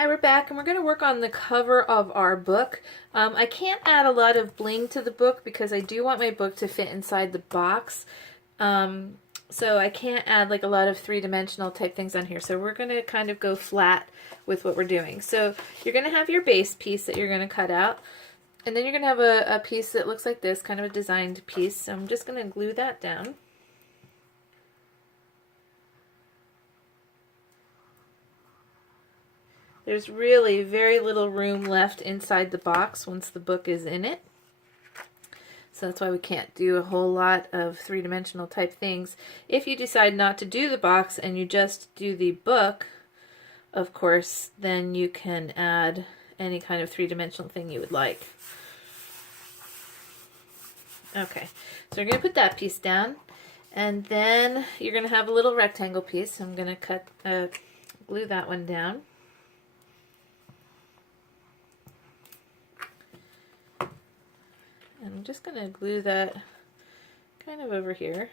Hi, we're back and we're going to work on the cover of our book. I can't add a lot of bling to the book because I do want my book to fit inside the box. So I can't add like a lot of three-dimensional type things on here. So we're going to kind of go flat with what we're doing. So you're going to have your base piece that you're going to cut out. And then you're going to have a piece that looks like this, kind of a designed piece. So I'm just going to glue that down. There's really very little room left inside the box once the book is in it. So that's why we can't do a whole lot of three-dimensional type things. If you decide not to do the box and you just do the book, of course, then you can add any kind of three-dimensional thing you would like. Okay, so we're going to put that piece down. And then you're going to have a little rectangle piece. I'm going to glue that one down. I'm just going to glue that kind of over here.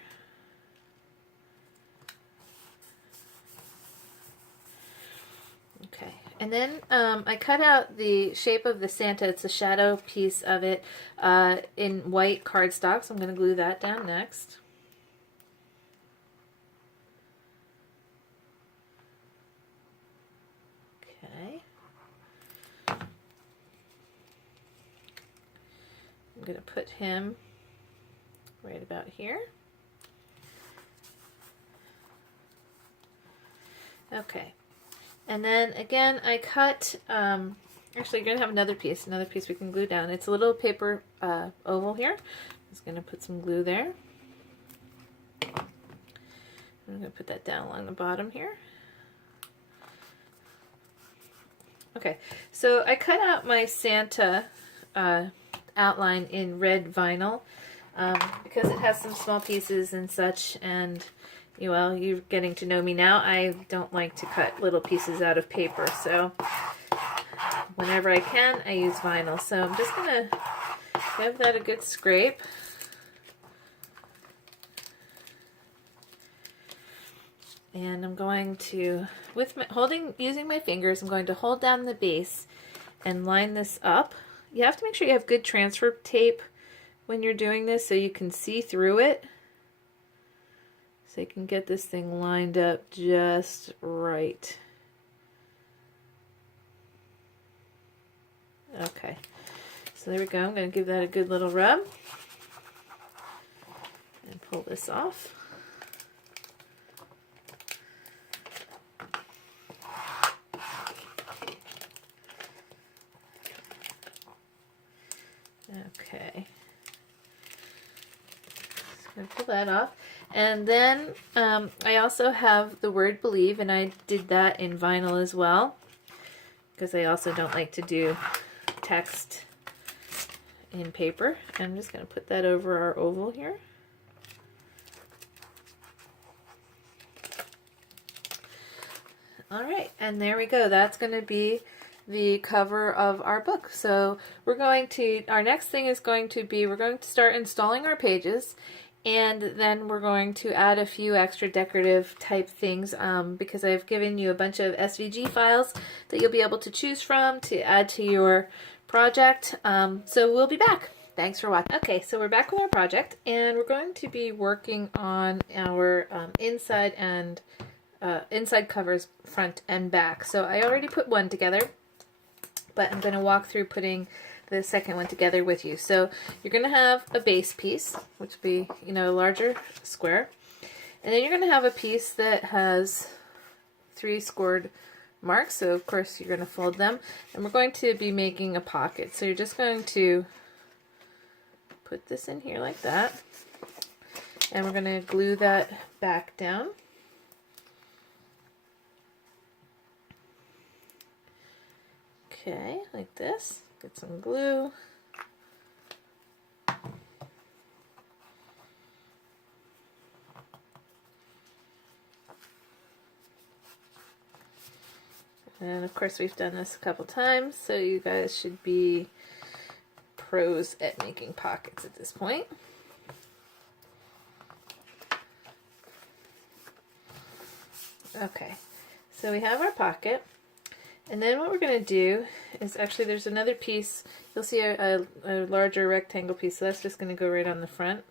Okay, and then I cut out the shape of the Santa. It's a shadow piece of it in white cardstock, so I'm going to glue that down next. Okay. I'm going to put him right about here. Okay, and then again I cut, actually you're going to have another piece we can glue down. It's a little paper oval here. I'm just going to put some glue there. I'm going to put that down along the bottom here. Okay, so I cut out my Santa outline in red vinyl because it has some small pieces and such, and well, you're getting to know me now. I don't like to cut little pieces out of paper, so whenever I can I use vinyl. So I'm just gonna give that a good scrape. And I'm going to, using my fingers, I'm going to hold down the base and line this up. You have to make sure you have good transfer tape when you're doing this so you can see through it. So you can get this thing lined up just right. Okay, so there we go. I'm going to give that a good little rub and pull this off. Okay, just going to pull that off. And then I also have the word believe, and I did that in vinyl as well, because I also don't like to do text in paper. I'm just going to put that over our oval here. Alright, and there we go. That's going to be the cover of our book. So we're going to, our next thing is going to be, we're going to start installing our pages, and then we're going to add a few extra decorative type things because I've given you a bunch of SVG files that you'll be able to choose from to add to your project. So we'll be back. Thanks for watching. Okay, so we're back with our project, and we're going to be working on our inside covers, front and back. So I already put one together, but I'm going to walk through putting the second one together with you. So you're going to have a base piece, which will be, a larger square. And then you're going to have a piece that has 3 scored marks. So of course you're going to fold them. And we're going to be making a pocket. So you're just going to put this in here like that. And we're going to glue that back down. Okay, like this. Get some glue. And of course we've done this a couple times, so you guys should be pros at making pockets at this point. Okay, so we have our pocket, And then what we're going to do is, actually there's another piece, you'll see a larger rectangle piece, so that's just going to go right on the front.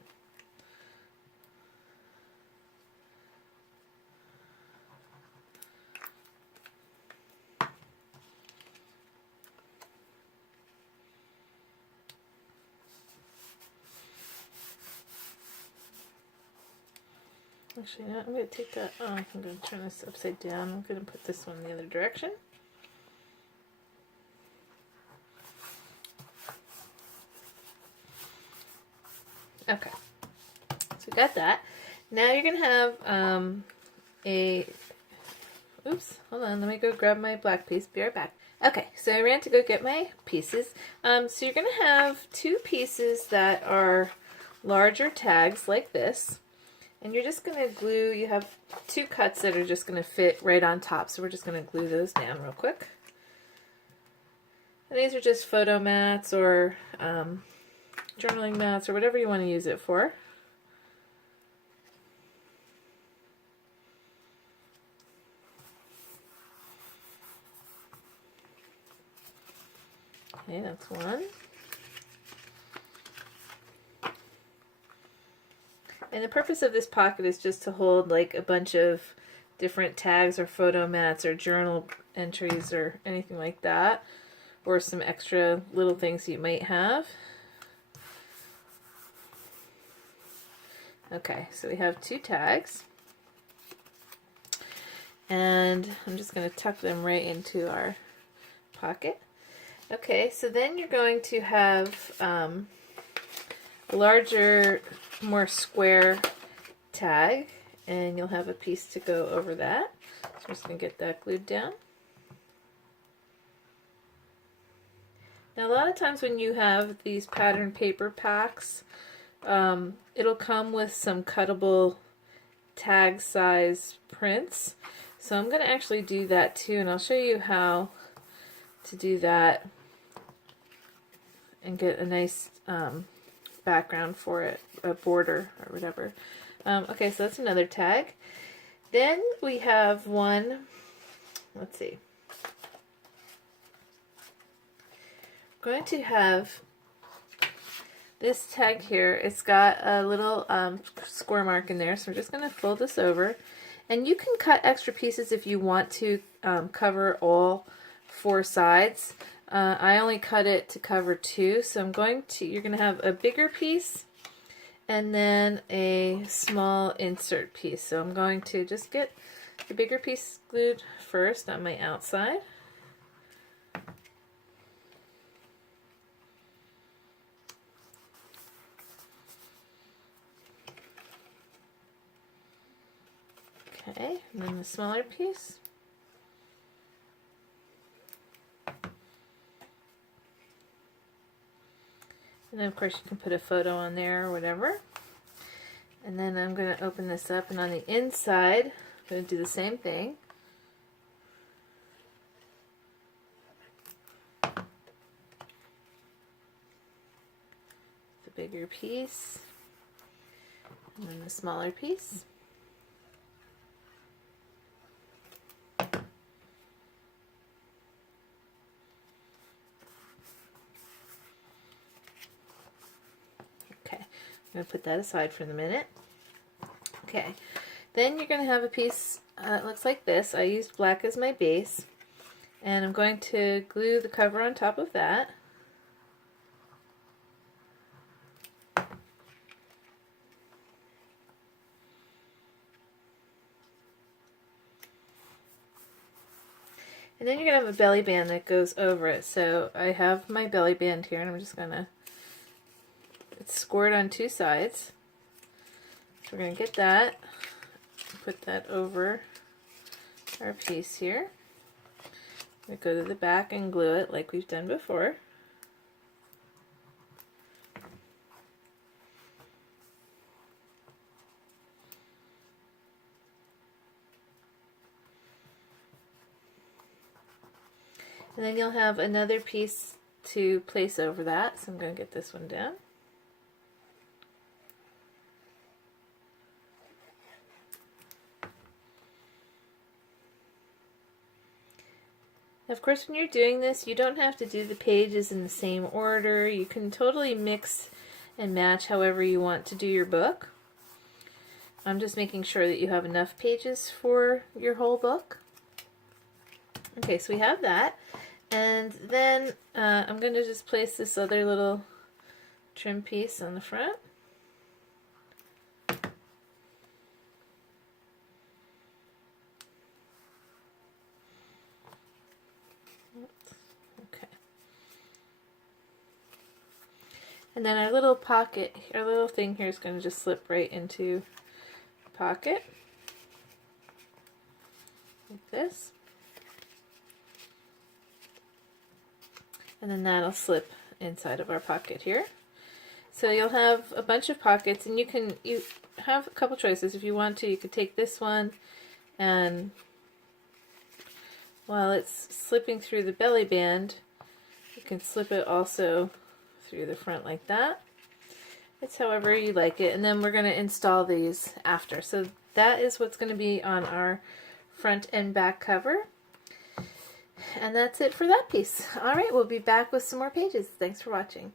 Actually, no, I'm going to take that off. I'm going to turn this upside down. I'm going to put this one in the other direction. Okay, so we got that. Now you're going to have oops, hold on, let me go grab my black piece. Be right back. Okay, so I ran to go get my pieces. So you're going to have two pieces that are larger tags like this. And you're just going to glue, you have two cuts that are just going to fit right on top. So we're just going to glue those down real quick. And these are just photo mats or journaling mats or whatever you want to use it for. Okay, that's one. And the purpose of this pocket is just to hold like a bunch of different tags or photo mats or journal entries or anything like that, or some extra little things you might have. Okay, so we have two tags. And I'm just going to tuck them right into our pocket. Okay, so then you're going to have a larger, more square tag, and you'll have a piece to go over that. So I'm just going to get that glued down. Now a lot of times when you have these pattern paper packs, it'll come with some cuttable tag size prints. So I'm going to actually do that too, and I'll show you how to do that and get a nice background for it, a border or whatever. Okay, so that's another tag. Then we have one, let's see. I'm going to have this tag here. It's got a little square mark in there, so we're just going to fold this over. And you can cut extra pieces if you want to cover all four sides. I only cut it to cover two, so you're going to have a bigger piece and then a small insert piece. So I'm going to just get the bigger piece glued first on my outside. Okay, and then the smaller piece. And then of course you can put a photo on there or whatever. And then I'm going to open this up, and on the inside I'm going to do the same thing. The bigger piece, and then the smaller piece. Okay, I'm going to put that aside for the minute. Okay, then you're going to have a piece, it looks like this. I used black as my base, and I'm going to glue the cover on top of that. And then you're going to have a belly band that goes over it. So I have my belly band here, and I'm just going to, it's scored on two sides. So we're going to get that, put that over our piece here. We go to the back and glue it like we've done before. And then you'll have another piece to place over that. So I'm going to get this one down. Of course, when you're doing this, you don't have to do the pages in the same order. You can totally mix and match however you want to do your book. I'm just making sure that you have enough pages for your whole book. Okay, so we have that. And then I'm going to just place this other little trim piece on the front. Okay. And then our little pocket, our little thing here is going to just slip right into the pocket. Like this. And then that'll slip inside of our pocket here. So you'll have a bunch of pockets, and you have a couple choices. If you want to, you could take this one, and while it's slipping through the belly band, you can slip it also through the front like that. It's however you like it, and then we're going to install these after. So that is what's going to be on our front and back cover. And that's it for that piece. Alright, we'll be back with some more pages. Thanks for watching.